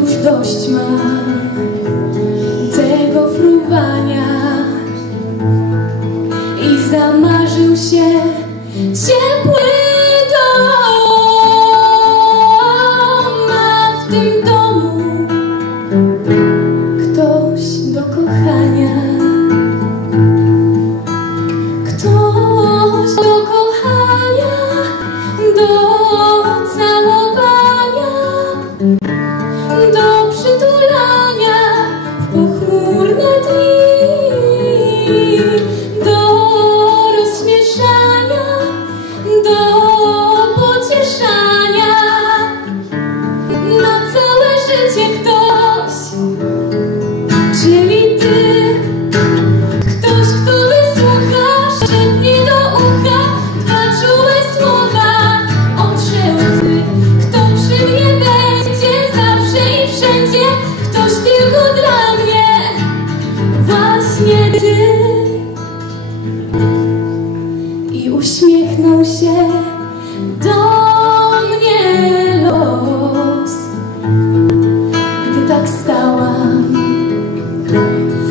już dość mam tego fruwania. I zamarzył się ciepły You.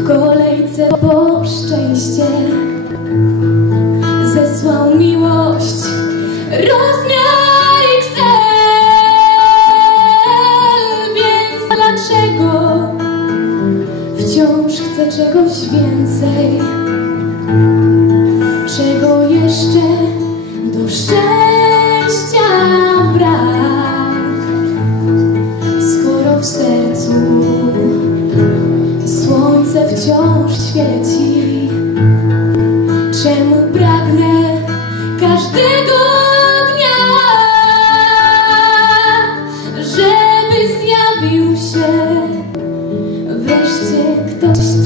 kolejce po szczęście. Zesłał miłość rozmiar XL więc dlaczego wciąż chcę czegoś więcej? Estos